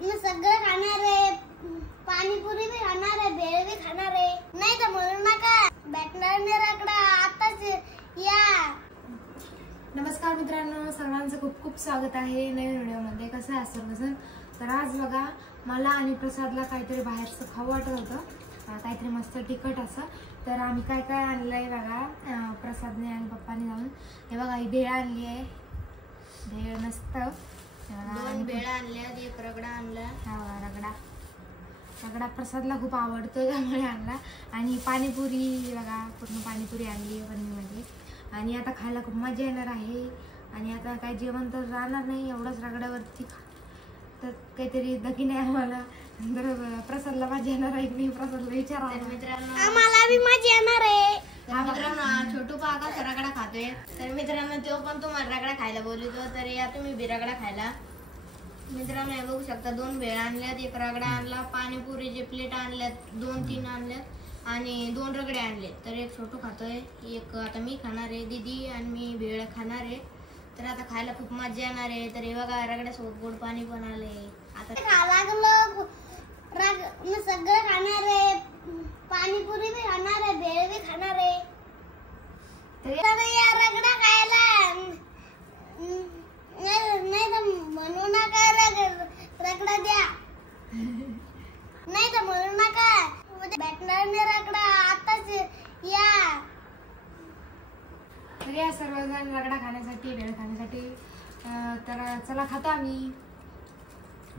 मी सगळं खाणार आहे, पाणीपुरी भी खाणार आहे, भेळ भी खाणार आहे. नाही तर म्हणू नका, भेटणार नाही रगडा आताच या. नमस्कार मित्रांनो, सर्वांचं खूप खूप स्वागत आहे नवीन व्हिडिओमध्ये. कसं आहे सर्वजण? तर आज बघा, मला आणि प्रसादला काहीतरी बाहेरचं खाऊ वाटत होतं, काहीतरी मस्त तिखट असं. तर आम्ही काय काय आणलंय बघा, प्रसादने आणि पप्पाने जाऊन. हे बघा, ही भेळ आणली आहे, भेळ मस्त. 2 भेळ आणल्या, एक रगडा आणला. हा, रगडा प्रसादला खूप आवडतो त्यामुळे आणला. आणि पाणीपुरी बघा, पूर्ण पाणीपुरी आणली पन्नीमध्ये. आणि आता खायला खूप मजा येणार आहे. आणि आता काय जेवण तर राहणार नाही, एवढंच रगड्यावरती तर काहीतरी दखीने आम्हाला. तर प्रसादला मजा येणार आहे. मी प्रसादला विचारा मित्रांनो, आम्हाला बी मजा येणार आहे. मित्रांनो, छोटू पाका रगडा खातोय. तर मित्रांनो, तो पण तुम्हाला रगडा खायला बोलतो, तर या तुम्ही बी रगडा खायला. मित्रांनो, हे बघू शकता, 2 भेळ आणल्यात, एक रगडा आणला, पाणीपुरीचे प्लेट आणल्यात, 2-3 आणल्यात आणि 2 रगडे आणले. तर एक छोटू खातोय, एक आता मी खाणार आहे, दीदी आणि मी भेळ खाणार आहे. तर आता खायला खूप मजा येणार आहे. तर हे बघा, रगड्यासोबत गोड पाणी पण आले. आता खा लागलो, मी सगळं खाणार आहे, पाणीपुरी भी खाणार आहे, भेळ भी खाणार आहे. तर या रगडा खायला नाही तर म्हणू नका, रगडा द्या. नाही तर म्हणू नका, भेटणार नाही रगडा आताच या. तर या सर्वजण रगडा खाण्यासाठी, भेळ खाण्यासाठी. तर चला, खातो आम्ही.